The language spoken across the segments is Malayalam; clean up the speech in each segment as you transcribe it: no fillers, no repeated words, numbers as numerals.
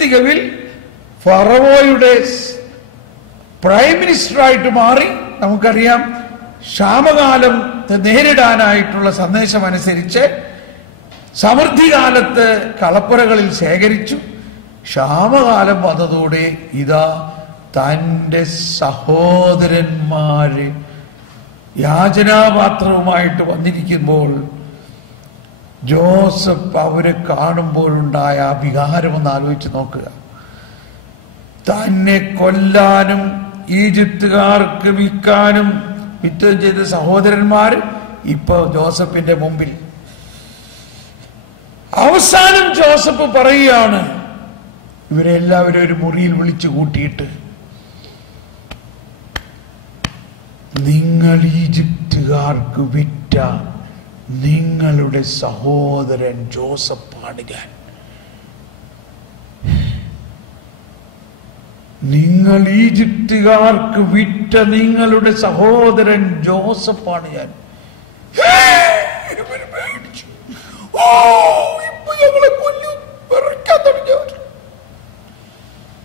തികവിൽ ഫറവോയുടെ പ്രൈം മിനിസ്റ്ററായിട്ട് മാറി. നമുക്കറിയാം, ക്ഷാമകാലം നേരിടാനായിട്ടുള്ള സന്ദേശം അനുസരിച്ച് സമൃദ്ധി കാലത്ത് കളപ്പുരകളിൽ ശേഖരിച്ചു. ക്ഷാമകാലം വന്നതോടെ ഇതാ തൻ്റെ സഹോദരന്മാര് യാചനാപാത്രവുമായിട്ട് വന്നിരിക്കുമ്പോൾ ജോസഫ് അവരെ കാണുമ്പോഴുണ്ടായ ആ വികാരമൊന്ന് ആലോചിച്ച് നോക്കുക. തന്നെ കൊല്ലാനും ഈജിപ്തുകാർക്ക് വിൽക്കാനും വിറ്റുകയും ചെയ്ത സഹോദരന്മാർ ഇപ്പൊ ജോസഫിന്റെ മുമ്പിൽ. അവസാനം ജോസഫ് പറയുകയാണ്, ഇവരെല്ലാവരും ഒരു മുറിയിൽ വിളിച്ചു കൂട്ടിയിട്ട്, നിങ്ങൾ ഈജിപ്തുകാർക്ക് വിറ്റ നിങ്ങളുടെ സഹോദരൻ ജോസഫാണ് ഞാൻ. നിങ്ങൾ ഈജിപ്തുകാർക്ക് വിറ്റ നിങ്ങളുടെ സഹോദരൻ ജോസഫാണ് ഞാൻ.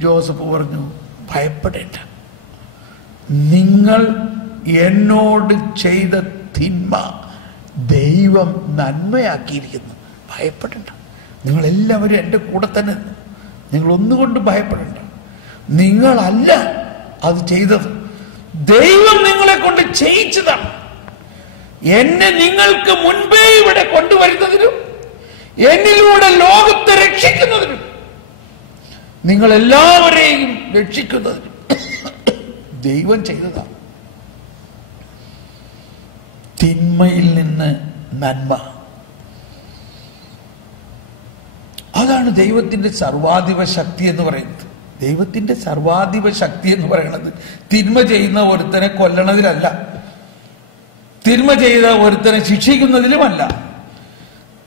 ജോസഫ് പറഞ്ഞു, ഭയപ്പെടേണ്ട, നിങ്ങൾ എന്നോട് ചെയ്ത തിന്മ ദൈവം നന്മയാക്കിയിരിക്കുന്നു. ഭയപ്പെടേണ്ട, നിങ്ങളെല്ലാവരും എൻ്റെ കൂടെ തന്നെ. നിങ്ങൾ ഒന്നുകൊണ്ട് ഭയപ്പെടേണ്ട. നിങ്ങളല്ല അത് ചെയ്തത്, ദൈവം നിങ്ങളെ കൊണ്ട് ചെയ്യിച്ചതാണ്. എന്നെ നിങ്ങൾക്ക് മുൻപേ ഇവിടെ കൊണ്ടുവരുന്നതിനും എന്നിലൂടെ ലോകത്തെ രക്ഷിക്കുന്നതിനും നിങ്ങളെല്ലാവരെയും രക്ഷിക്കുന്നതിനും ദൈവം ചെയ്തതാണ്. തിന്മയിൽ നിന്ന് നന്മ, അതാണ് ദൈവത്തിന്റെ സർവാധിപ ശക്തി എന്ന് പറയുന്നത്. ദൈവത്തിന്റെ സർവാധിപ ശക്തി എന്ന് പറയുന്നത് തിന്മ ചെയ്യുന്ന ഒരുത്തനെ കൊല്ലണതിലല്ല, തിന്മ ചെയ്ത ഒരുത്തനെ ശിക്ഷിക്കുന്നതിലുമല്ല,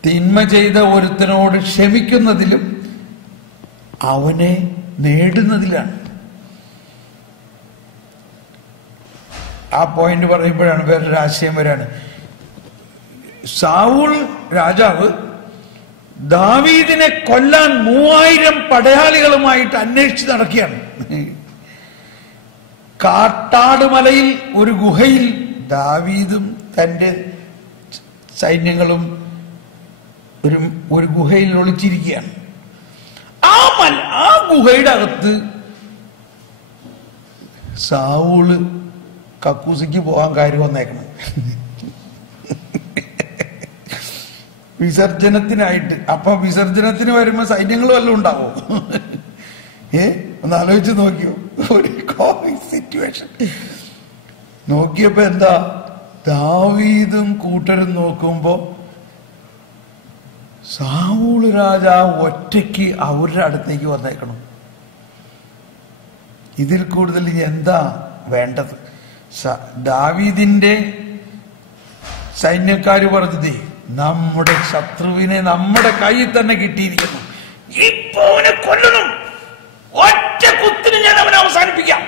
തിന്മ ചെയ്ത ഒരുത്തനോട് ക്ഷമിക്കുന്നതിലും അവനെ നേടുന്നതിലാണ്. ആ പോയിന്റ് പറയുമ്പോഴാണ് വേറൊരു ആശയം വരാണ്. ശൗൽ രാജാവ് ദാവീദിനെ കൊല്ലാൻ 3000 പടയാളികളുമായിട്ട് അന്വേഷിച്ച് നടക്കുകയാണ്. കാട്ടാടുമലയിൽ ഒരു ഗുഹയിൽ ദാവീദും തൻ്റെ സൈന്യങ്ങളും ഒരു ഗുഹയിൽ ഒളിച്ചിരിക്കുകയാണ്. ആ ഗുഹയുടെ അകത്ത് ശൗല് കക്കൂസിക്ക് പോകാൻ കാര്യം വന്നേക്കണം, വിസർജനത്തിനായിട്ട്. അപ്പൊ വിസർജനത്തിന് വരുമ്പോ സൈന്യങ്ങൾ വല്ലതും ഉണ്ടാവോ? ഒന്ന് ആലോചിച്ച് നോക്കിയോ ഒരു സിറ്റുവേഷൻ. നോക്കിയപ്പോ എന്താ, ദാവീദും കൂട്ടരും നോക്കുമ്പോ ശൗല് രാജാവ് ഒറ്റയ്ക്ക് അവരുടെ അടുത്തേക്ക് വന്നേക്കണം. ഇതിൽ കൂടുതൽ എന്താ വേണ്ടത്? ദാവീദിന്റെ സൈന്യക്കാര് പറഞ്ഞത്, നമ്മുടെ ശത്രുവിനെ നമ്മുടെ കയ്യിൽ തന്നെ കിട്ടിയിരിക്കുന്നു, ഇപ്പൊ അവനെ കൊല്ലണം, ഒറ്റ കുത്തിന് ഞാൻ അവനെ അവസാനിപ്പിക്കാം.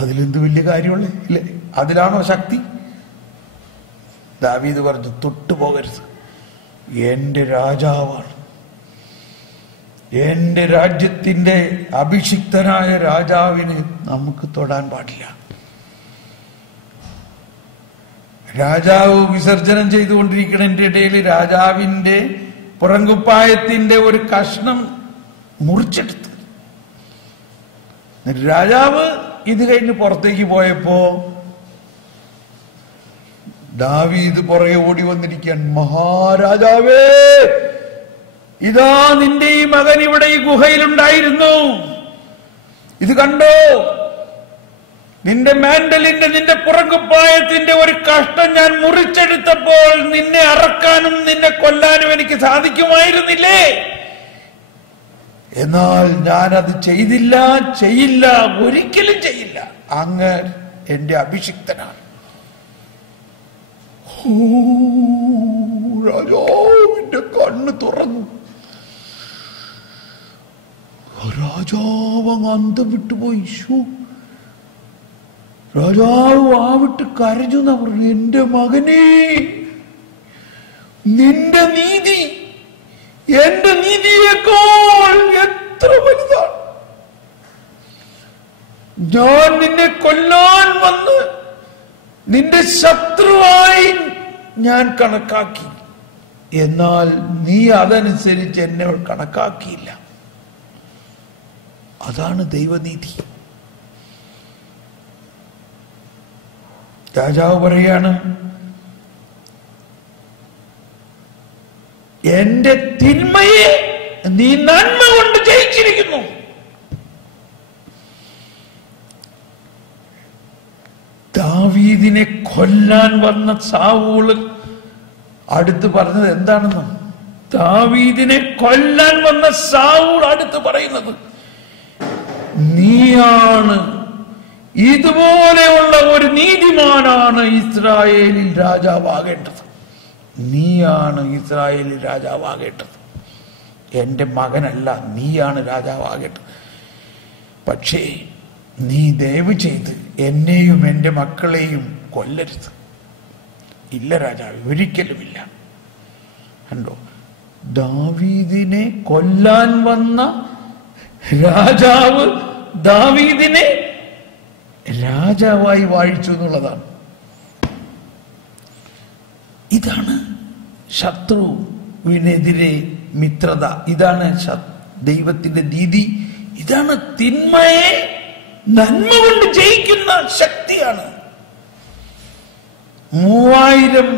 അതിലെന്ത് വലിയ കാര്യമുള്ളേ ഇല്ലേ? അതിലാണോ ശക്തി? ദാവീദ് പറഞ്ഞു, തൊട്ടുപോകരുത്, എന്റെ രാജാവാണ്, എന്റെ രാജ്യത്തിന്റെ അഭിഷിക്തനായ രാജാവിന് നമുക്ക് തൊടാൻ പാടില്ല. രാജാവ് വിസർജനം ചെയ്തുകൊണ്ടിരിക്കുന്നതിന്റെ ഇടയിൽ രാജാവിന്റെ പുറങ്കുപ്പായത്തിന്റെ ഒരു കഷ്ണം മുറിച്ചെടുത്ത് രാജാവ് ഇത് കഴിഞ്ഞ് പുറത്തേക്ക് പോയപ്പോ ദാവീദ് പുറകെ ഓടി വന്നിരിക്കാൻ, മഹാരാജാവേ, ഇതാ നിന്റെ ഈ മകൻ ഇവിടെ ഈ ഗുഹയിലുണ്ടായിരുന്നു, ഇത് കണ്ടോ, നിന്റെ മാൻഡലിന്റെ നിന്റെ പുറകുപ്പായത്തിന്റെ ഒരു കഷ്ണം ഞാൻ മുറിച്ചെടുത്തപ്പോൾ നിന്നെ അറക്കാനും നിന്നെ കൊല്ലാനും എനിക്ക് സാധിക്കുമായിരുന്നില്ലേ? എന്നാൽ ഞാനത് ചെയ്തില്ല, ചെയ്യില്ല, ഒരിക്കലും ചെയ്യില്ല. അങ്ങ് എന്റെ അഭിഷിക്തനാണ്. രാജാവിന്റെ കണ്ണ് തുറന്നു. രാജാവ് അന്തം വിട്ടുപോയി. രാജാവ് വാവിട്ട് കരഞ്ഞു എന്നാ പറഞ്ഞു, എന്റെ മകനെ, നിന്റെ നീതി എന്റെ നീതിയേക്കാൾ എത്ര വലുതാണ്. ഞാൻ നിന്നെ കൊല്ലാൻ വന്ന് നിന്റെ ശത്രുവായി ഞാൻ കണക്കാക്കി, എന്നാൽ നീ അതനുസരിച്ച് എന്നെ കണക്കാക്കിയില്ല. അതാണ് ദൈവനീതി. രാജാവ് പറയാണ്, എന്റെ തിന്മയെ നീ നന്മ കൊണ്ട് ജയിച്ചിരിക്കുന്നു. ദാവീദിനെ കൊല്ലാൻ വന്ന സാവൂള് അടുത്ത് പറഞ്ഞത് എന്താണെന്ന്? ദാവീദിനെ കൊല്ലാൻ വന്ന സാവൂൾ അടുത്ത് പറയുന്നത്, നീയാണ് ഇതുപോലെയുള്ള ഒരു നീതിമാനാണ് ഇസ്രായേലിൽ രാജാവാകേണ്ടത്. നീയാണ് ഇസ്രായേലിൽ രാജാവാകേണ്ടത്. എന്റെ മകനല്ല, നീയാണ് രാജാവാകേണ്ടത്. പക്ഷേ നീ ദയവ് ചെയ്ത് എന്നെയും എന്റെ മക്കളെയും കൊല്ലരുത്. ഇല്ല രാജാവ്, ഒരിക്കലുമില്ല. കണ്ടോ, ദാവീദിനെ കൊല്ലാൻ വന്ന രാജാവ് ദാവീദിനെ രാജാവായി വാഴിച്ചു എന്നുള്ളതാണ്. ഇതാണ് ശത്രുവിനെതിരെ മിത്രത. ഇതാണ് ദൈവത്തിന്റെ നീതി. ഇതാണ് തിന്മയെ നന്മ കൊണ്ട് ജയിക്കുന്ന ശക്തിയാണ്. 3000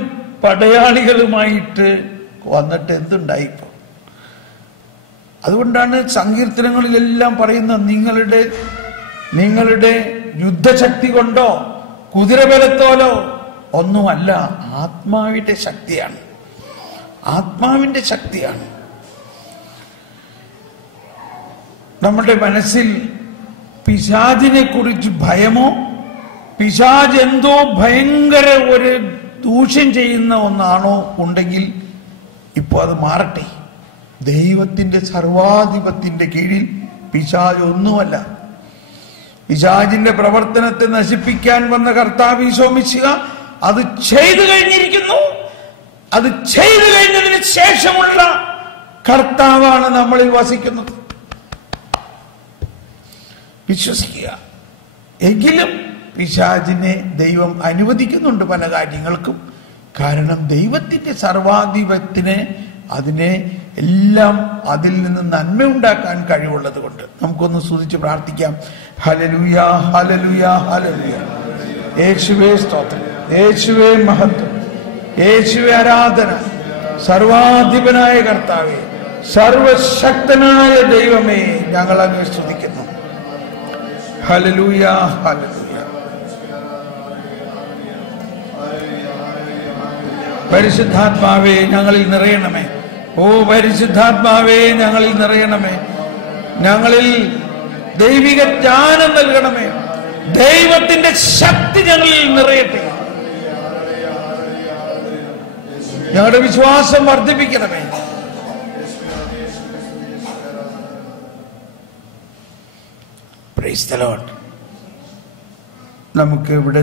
പടയാളികളുമായിട്ട് വന്നിട്ട് എന്തുണ്ടായിപ്പോ? അതുകൊണ്ടാണ് സങ്കീർത്തനങ്ങളിലെല്ലാം പറയുന്ന, നിങ്ങളുടെ യുദ്ധശക്തി കൊണ്ടോ കുതിരബലത്തോലോ ഒന്നുമല്ല, ആത്മാവിന്റെ ശക്തിയാണ്. ആത്മാവിന്റെ ശക്തിയാണ്. നമ്മുടെ മനസ്സിൽ പിശാചിനെ കുറിച്ച് ഭയമോ, പിശാച് എന്തോ ഭയങ്കര ഒരു ദൂഷ്യം ചെയ്യുന്ന ഒന്നാണോ ഉണ്ടെങ്കിൽ ഇപ്പൊ അത് മാറട്ടെ. ദൈവത്തിന്റെ സർവാധിപത്യത്തിന്റെ കീഴിൽ പിശാച് ഒന്നുമല്ല. പിശാചിന്റെ പ്രവർത്തനത്തെ നശിപ്പിക്കാൻ വന്ന കർത്താവ് ഈശോ മിശിഹ അത് ചെയ്തു കഴിഞ്ഞിരിക്കുന്നു. അത് ചെയ്തു കഴിഞ്ഞതിന് ശേഷമുള്ള കർത്താവാണ് നമ്മളിൽ വസിക്കുന്നത്. വിശ്വസിക്കുക. എങ്കിലും പിശാചിനെ ദൈവം അനുവദിക്കുന്നുണ്ട് പല കാര്യങ്ങൾക്കും. കാരണം ദൈവത്തിന്റെ സർവാധിപത്യത്തിന് അതിനെ എല്ലാം അതിൽ നിന്ന് നന്മ ഉണ്ടാക്കാൻ കഴിവുള്ളത് കൊണ്ട്. നമുക്കൊന്ന് സ്തുതിച്ച് പ്രാർത്ഥിക്കാം. Hallelujah, hallelujah, hallelujah. യേശുവേ സ്തോത്രം, യേശുവേ മഹത്വം, യേശുവേ ആരാധന. സർവാധിപനായ കർത്താവേ, സർവശക്തനായ ദൈവമേ, ഞങ്ങൾ അങ്ങ് സ്തുതിക്കുന്നു. Hallelujah, hallelujah. പരിശുദ്ധാത്മാവേ ഞങ്ങളിൽ നിറയണമേ. ഓ പരിശുദ്ധാത്മാവേ ഞങ്ങളിൽ നിറയണമേ. ഞങ്ങളിൽ ദൈവിക ജ്ഞാനം നൽകണമേ. ദൈവത്തിന്റെ ശക്തി ഞങ്ങളിൽ നിറയട്ടെ. ഞങ്ങളുടെ വിശ്വാസം വർദ്ധിപ്പിക്കണമേ. Praise the Lord. നമുക്ക് ഇവിടെ